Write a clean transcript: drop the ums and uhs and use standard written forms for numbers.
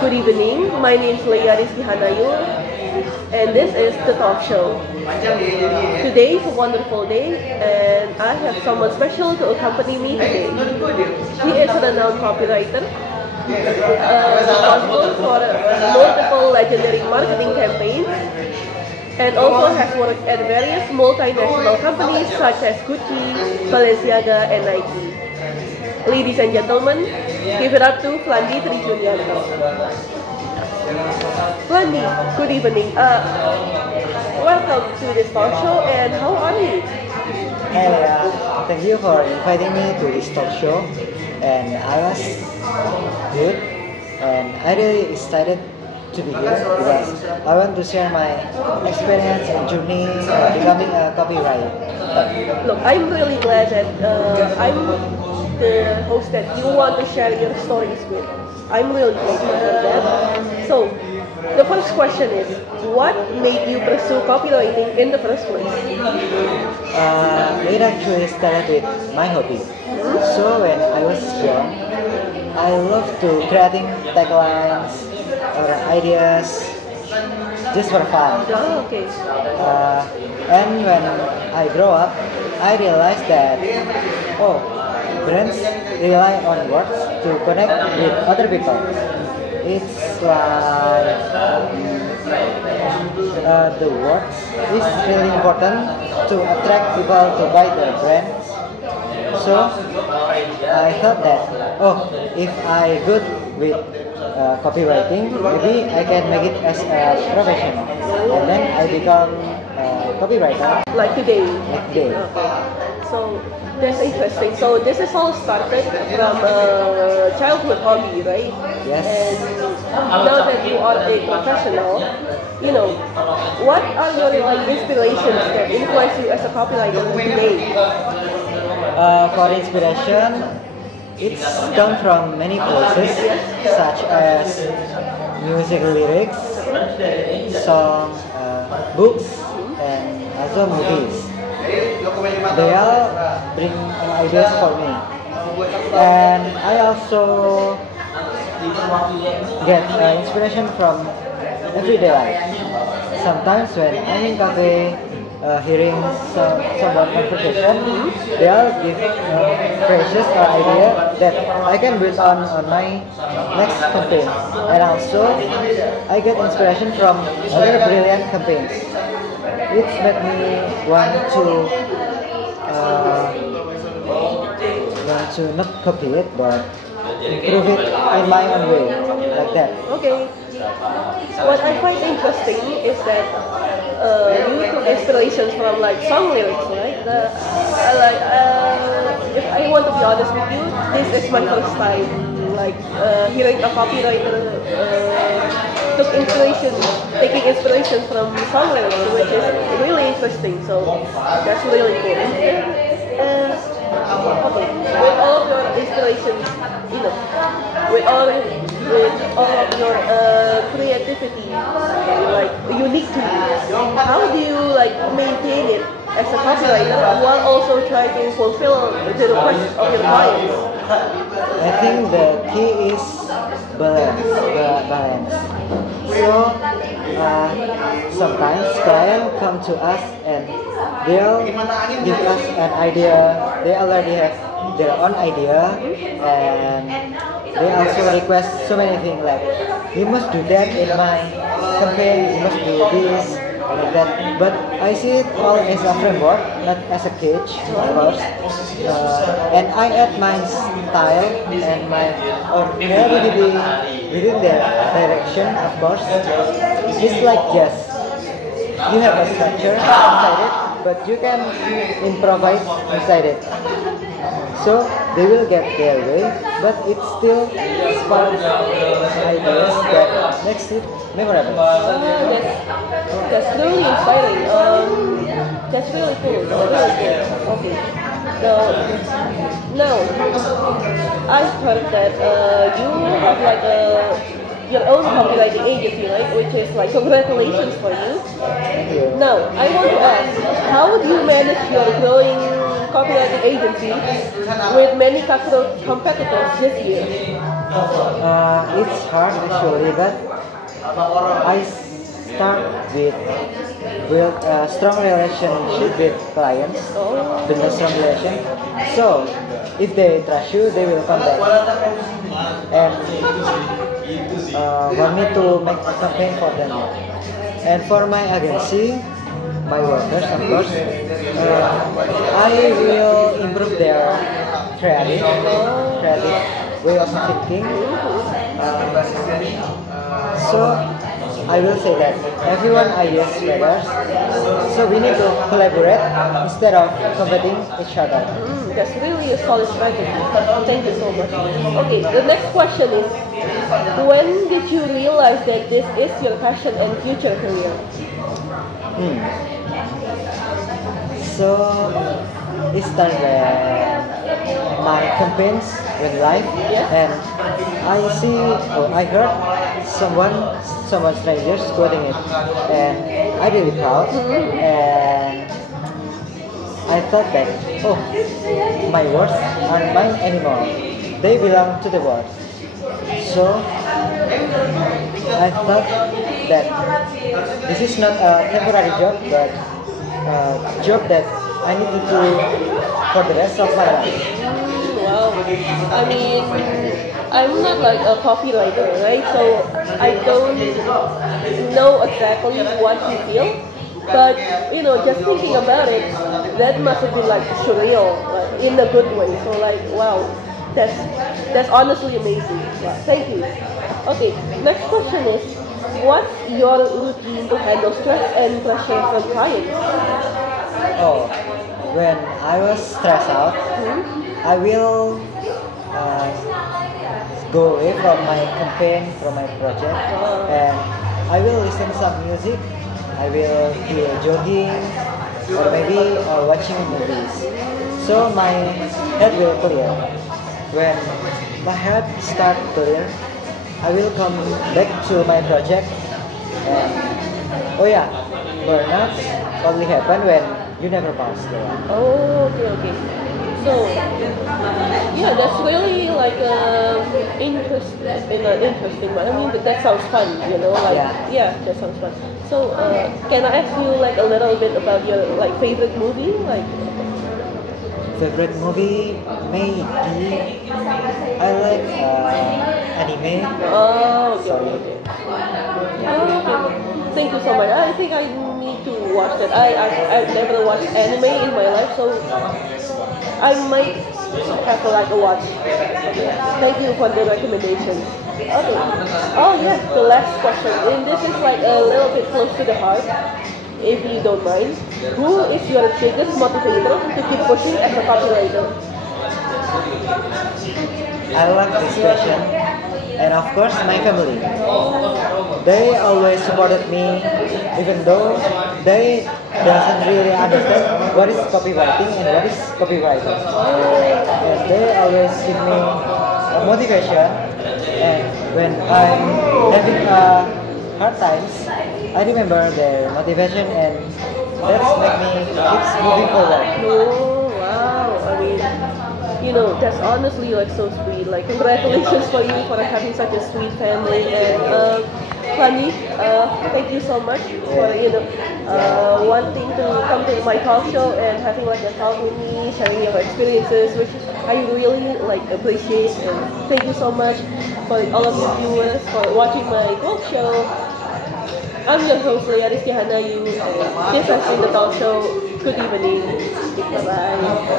Good evening. My name is Leia Rizky Hanayul, and this is the talk show. Today is a wonderful day, and I have someone special to accompany me today. He is a renowned copywriter, responsible for multiple legendary marketing campaigns, and also has worked at various multinational companies such as Gucci, Balenciaga, and Nike. Ladies and gentlemen, give it up to Flandi Trijunianto. Flandi, good evening. Welcome to this talk show, and how are you? Hey, thank you for inviting me to this talk show. And I was good, and I really excited to be here because I want to share my experience and journey becoming a copywriter. Look, I'm really glad that I'm the host that you want to share your stories with. I'm really grateful for that. So, the first question is, what made you pursue copywriting in the first place? It actually started with my hobby. So when I was young, I loved to creating taglines or ideas just for fun. Oh, okay. And when I grow up, I realized that brands rely on words to connect with other people. It's like the words is really important to attract people to buy their brands. So I thought that if I good with copywriting, maybe I can make it as a profession, and then I become a copywriter. Like today. Like today. So that's interesting. So this is all started from a childhood hobby, right? Yes. And now that you are a professional, what are your inspirations that influence you as a copywriter today? For inspiration, it's come from many places, such as music lyrics, song, books, and also movies. They all bring ideas for me, and I also get inspiration from everyday life. Sometimes when I'm in cafe, hearing someone conversation, they all give phrases or idea that I can build on my next campaign. And also, I get inspiration from other brilliant campaigns. It's made me want to not copy it, but improve it in my own way, like that. Okay. What I find interesting is that you took inspirations from like song lyrics, right? If I want to be honest with you, this is my first time hearing a copywriter taking inspiration from song lyrics, which is really interesting. So that's really cool. Okay, with all of your inspirations, with all of your creativity, unique to you, how do you maintain it as a copywriter while also try to fulfill the requests of your clients? I think the key is balance. So sometimes clients come to us and they'll give us an idea. They already have their own idea, and they also request so many things like, you must do that in my campaign, you must do this, like that. But I see it all as a framework, not as a cage, of course. And I add my style and my creativity within the direction, of course. It's like jazz. You have a structure inside it, but you can improvise inside it. So they will get their way, but it still sparks ideas that makes it memorable. That's really inspiring. That's really cool. Okay. So now I've heard that you have your own copywriting agency, right? Which is congratulations for you. Thank you. Now I want to ask, how do you manage your growing copywriting agency with many cutthroat competitors this year? It's hard actually, but I start with build a strong relationship with clients, Oh. build a strong relation. So if they trust you, they will come back and want me to make a campaign for them. And for my agency, my workers, of course, I will improve their creative way of thinking. So I will say that everyone ideas matters. So we need to collaborate instead of competing each other. That's really a solid strategy. Thank you so much. Okay, the next question is, when did you realize that this is your passion and future career? Hmm. So it started when my campaigns went live, Yeah. and I heard someone strangers quoting it, and I really proud, and I thought that, oh, my words aren't mine anymore, they belong to the world. So I thought that this is not a temporary job, but a job that I need to do for the rest of my life. Wow. I mean, I'm not like a copywriter, right? So I don't know exactly what you feel. But just thinking about it, that must have been like surreal, like, in a good way. So like, wow, that's honestly amazing. Yeah, thank you. Okay, next question is, what's your routine to handle stress and pressure from clients? Oh, when I was stressed out, I will go away from my campaign, from my project, and I will listen some music. I will do jogging or maybe watching movies. So my head will clear. When my head start clear, I will come back to my project. And oh yeah, burnouts only happen when you never pass the one. Oh, okay, okay. So, yeah, that's really like interesting. But I mean, that sounds fun. Like Yeah. that sounds fun. So, can I ask you like a little bit about your like favorite movie? Like, Favorite movie? Maybe I like anime. oh, okay, Sorry. okay. Oh, okay. Thank you so much. I think I need to watch that. I've never watched anime in my life, so I might have to like a watch. Okay. Thank you for the recommendation. Okay. Oh yeah, the last question, and this is like a little bit close to the heart, if you don't mind. Who is your biggest motivator to keep pushing as a copywriter? I like this question, and of course my family. They always supported me, even though they doesn't really understand what is copywriting and what is copywriting. And they always give me a motivation, and when I'm having hard times, I remember their motivation, and that's make me keeps moving forward. Oh, wow. I mean, that's honestly like so sweet. Like, congratulations for you for having such a sweet family. And Fanny, thank you so much for wanting to come to my talk show and having like a talk with me, sharing your experiences, which I really like appreciate. And thank you so much for all of you viewers for watching my talk show. I'm your host, Leah Rizky Hanayu. This has been the talk show. Good evening. Bye bye.